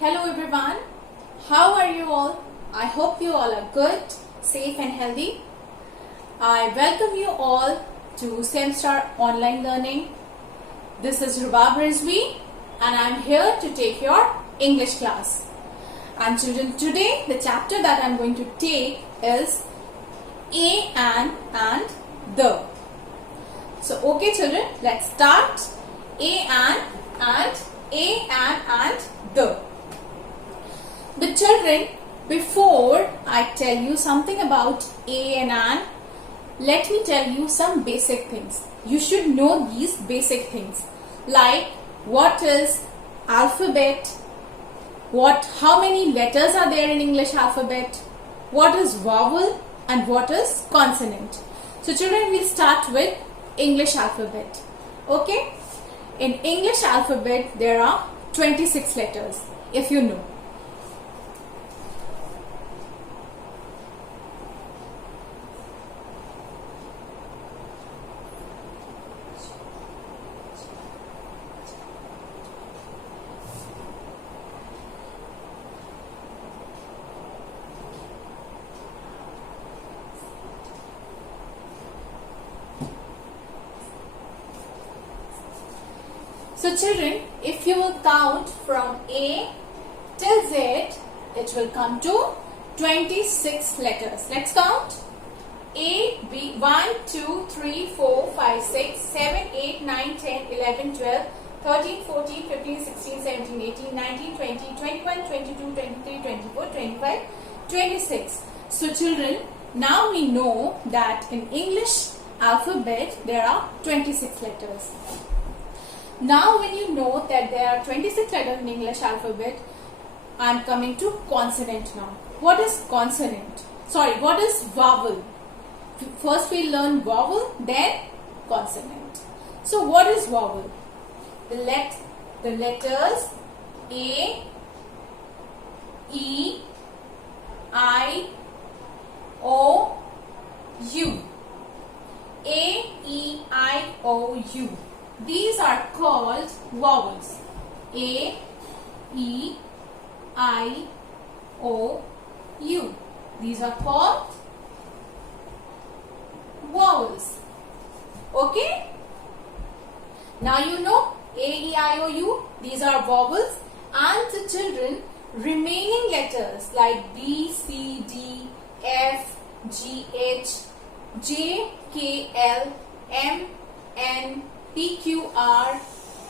Hello everyone, how are you all? I hope you all are good, safe and healthy. I welcome you all to STEMstar Online Learning. This is Rubab Rizvi and I am here to take your English class. And children, today the chapter that I am going to take is A and the. So okay children, let's start. A and the. But children, before I tell you something about A and let me tell you some basic things. You should know these basic things, like what is alphabet, how many letters are there in English alphabet, what is vowel and what is consonant. So children, we'll start with English alphabet. Okay? In English alphabet, there are 26 letters, if you know. So children, if you will count from A till Z, it will come to 26 letters. Let's count. A, B, 1, 2, 3, 4, 5, 6, 7, 8, 9, 10, 11, 12, 13, 14, 15, 16, 17, 18, 19, 20, 21, 22, 23, 24, 25, 26. So children, now we know that in English alphabet there are 26 letters. Now when you know that there are 26 letters in English alphabet, I am coming to consonant now. What is consonant? Sorry, what is vowel? First we learn vowel, then consonant. So what is vowel? The letters A, E, I, O, U. A, E, I, O, U. These are called vowels. A, E, I, O, U. These are called vowels. Okay? Now you know A, E, I, O, U. These are vowels. And the children, remaining letters like B, C, D, F, G, H, J, K, L, M, N, P, Q, R,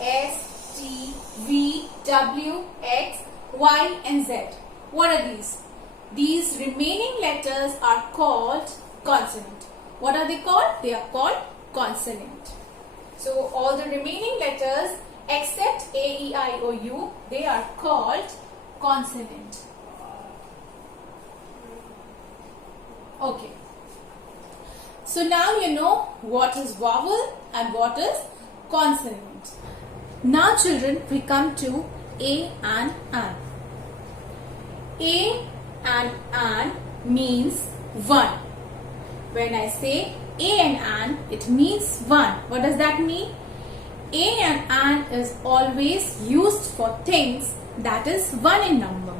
S, T, V, W, X, Y and Z. What are these? These remaining letters are called consonant. What are they called? They are called consonant. So all the remaining letters except A, E, I, O, U, they are called consonant. Okay. So now you know what is vowel and what is consonant. Now children, we come to A and an. A and means one. When I say A and an, it means one. What does that mean? A and an is always used for things that is one in number.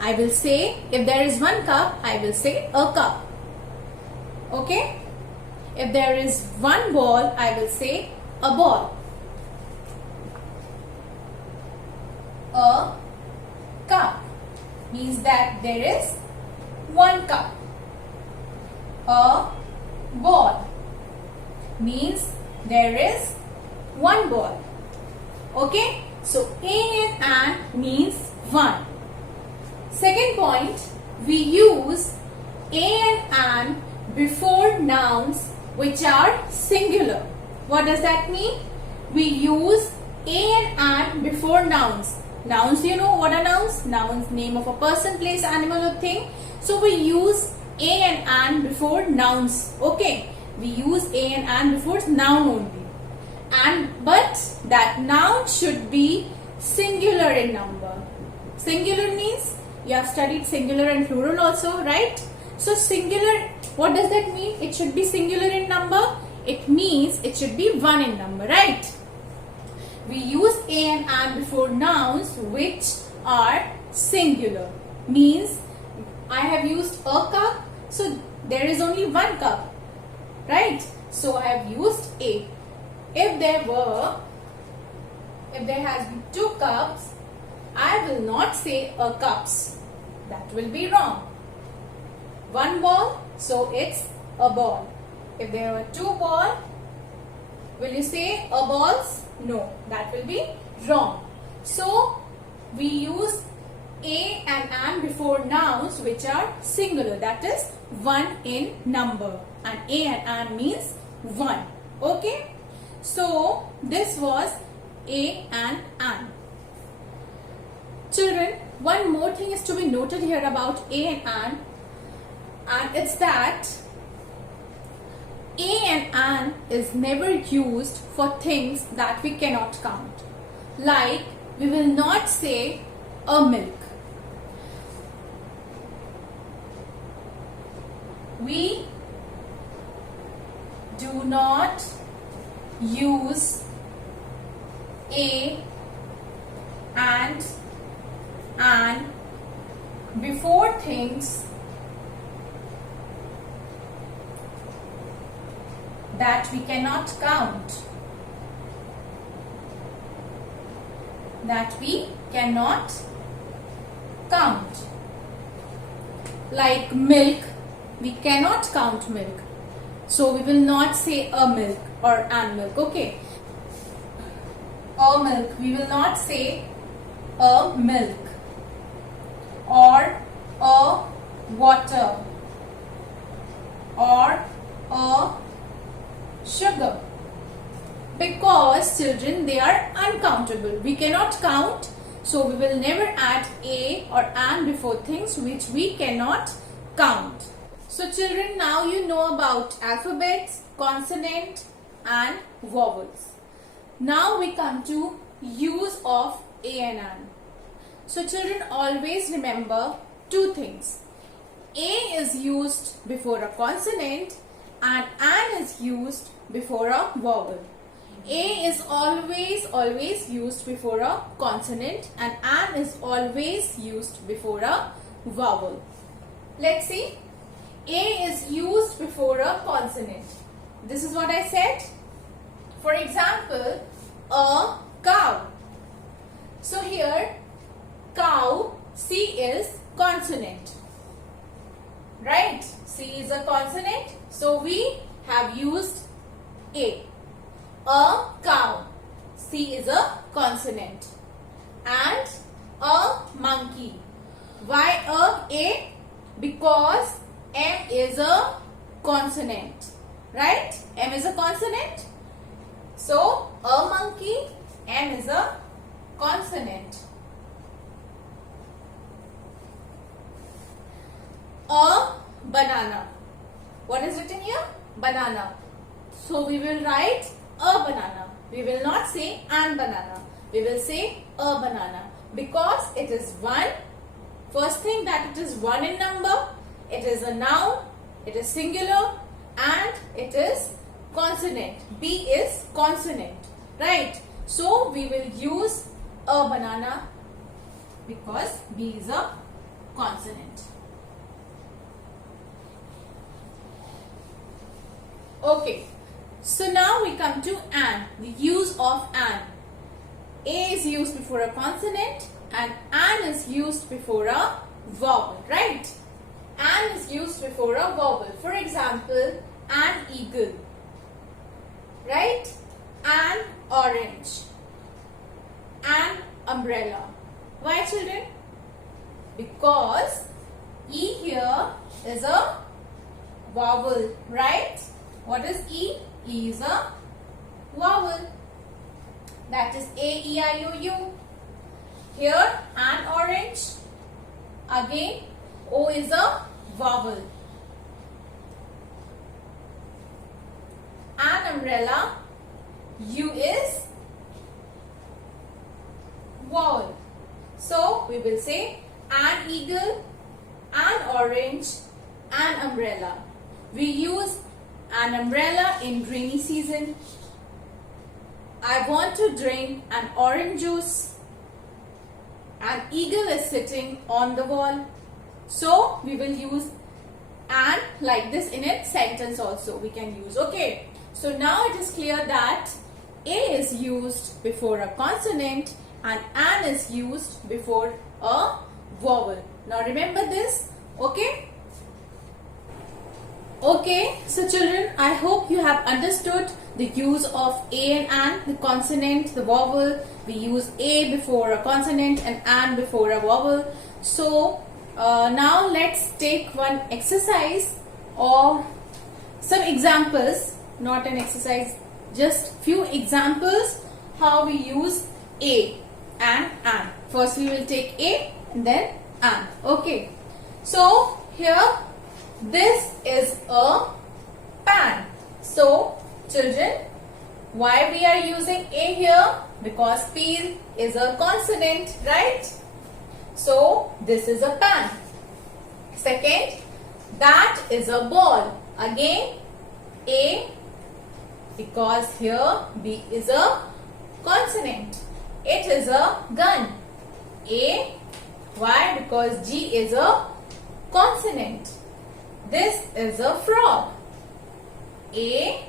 I will say, if there is one cup, I will say a cup. Okay? If there is one ball, I will say a ball. A cup means that there is one cup. A ball means there is one ball. Okay? So A and an means one. Second point, we use A and an before nouns which are singular. What does that mean? We use A and an before nouns. Nouns, you know what are nouns? Nouns, name of a person, place, animal or thing. So we use A and an before nouns. Okay. We use A and an before noun only. But that noun should be singular in number. Singular means you have studied singular and plural also, right? So singular, what does that mean? It should be singular in number. It means it should be one in number, right? We use a and before nouns which are singular. Means I have used a cup, so there is only one cup, right? So I have used a. If there has been two cups, I will not say a cups. That will be wrong. One ball, so it's a ball. If there were two balls, will you say a balls? No, that will be wrong. So we use a and an before nouns which are singular, that is one in number, and a and an means one. Okay, so this was a and an. Children, one more thing is to be noted here about a and it's that a and an is never used for things that we cannot count. Like, we will not say a milk. We do not use a and an before things that we cannot count. That we cannot count. Like milk, we cannot count milk. So we will not say a milk or an milk, okay? A milk, we will not say a milk or a water or a sugar, because children, they are uncountable. We cannot count, so we will never add a or an before things which we cannot count. So children, now you know about alphabets, consonant and vowels. Now we come to use of a and an. So children, always remember two things. A is used before a consonant and an is used before a vowel. A is always used before a consonant and an is always used before a vowel. Let's see. A is used before a consonant. This is what I said. For example, a cow. So here, cow, C is consonant. Right? C is a consonant. So we have used A. A cow. C is a consonant. And a monkey. Why A? Because M is a consonant. Right? M is a consonant. So, a monkey, M is a consonant. A banana. What is written here? Banana. So, we will write a banana. We will not say an banana. We will say a banana. Because it is one. First thing, that it is one in number. It is a noun. It is singular. And it is consonant. B is consonant. Right? So, we will use a banana because B is a consonant. Okay. So, now we come to an. The use of an. A is used before a consonant and an is used before a vowel. Right? An is used before a vowel. For example, an eagle. Right? An orange. An umbrella. Why, children? Because E here is a vowel. Right? What is E? E is a vowel. That is A, E, I, O, U. Here, an orange. Again, O is a vowel. An umbrella, U is vowel. So, we will say an eagle, an orange, an umbrella. We use an umbrella in rainy season. I want to drink an orange juice. An eagle is sitting on the wall. So we will use an like this in its sentence also we can use. Okay. So now it is clear that a is used before a consonant and an is used before a vowel. Now remember this. Okay. Okay, so children, I hope you have understood the use of a and an, the consonant, the vowel. We use a before a consonant and an before a vowel. So now let's take one exercise or some examples, not an exercise, just few examples how we use a and an. First we will take a and then an. Okay, so here this is a pan. So children, why we are using a here? Because P is a consonant, right? So this is a pan. Second, that is a ball. Again a, because here B is a consonant. It is a gun. A, why? Because G is a consonant. This is a frog. A,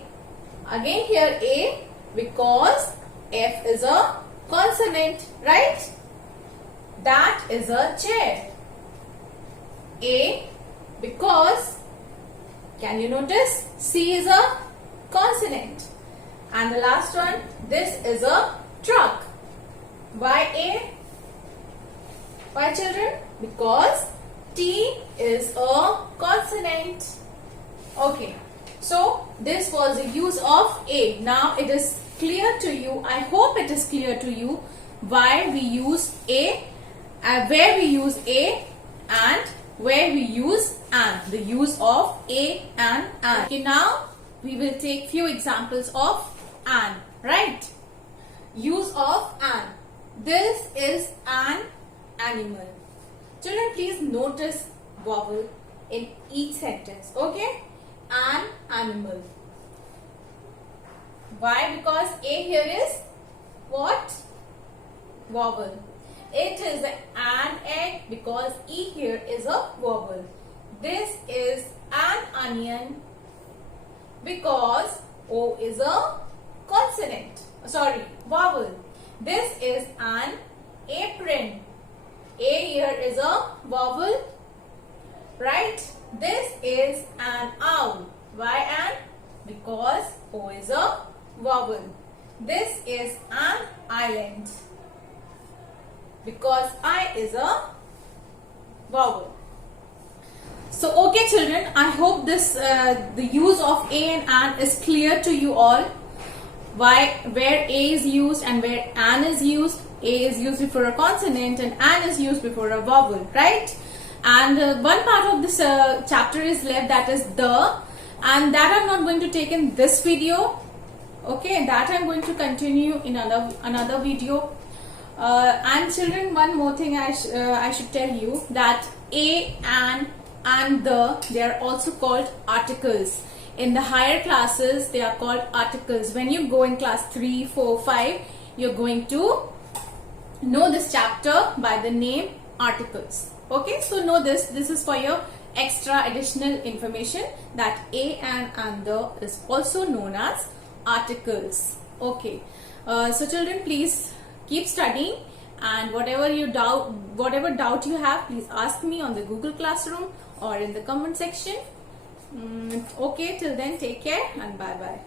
again here A, because F is a consonant, right? That is a chair. A, because, can you notice? C is a consonant. And the last one, this is a truck. Why A? Why children? Because T is a consonant. Okay, so this was the use of a. Now it is clear to you, I hope it is clear to you why we use a, where we use a and where we use an, the use of a and an. Okay, now we will take few examples of an, right? Use of an. This is an animal. Children, please notice vowel in each sentence. Okay? An animal. Why? Because a here is what? Vowel. It is an egg because e here is a vowel. This is an onion because o is a consonant. Sorry, vowel. This is an apron. A here is a vowel, right? This is an owl. Why an? Because O is a vowel. This is an island because I is a vowel. So okay children, I hope this the use of a and an is clear to you all. Why, where a is used and where an is used. A is used before a consonant and an is used before a vowel, right? And one part of this chapter is left, that is the, and that I'm not going to take in this video. Okay, that I'm going to continue in another video. And children, one more thing I should tell you, that a, an, and the, they are also called articles. In the higher classes, they are called articles. When you go in class 3, 4, 5, you're going to know this chapter by the name articles. Okay, so know this. This is for your extra additional information that a and the is also known as articles. Okay, so children, please keep studying, and whatever doubt you have, please ask me on the Google Classroom or in the comment section. Okay, till then, take care and bye bye.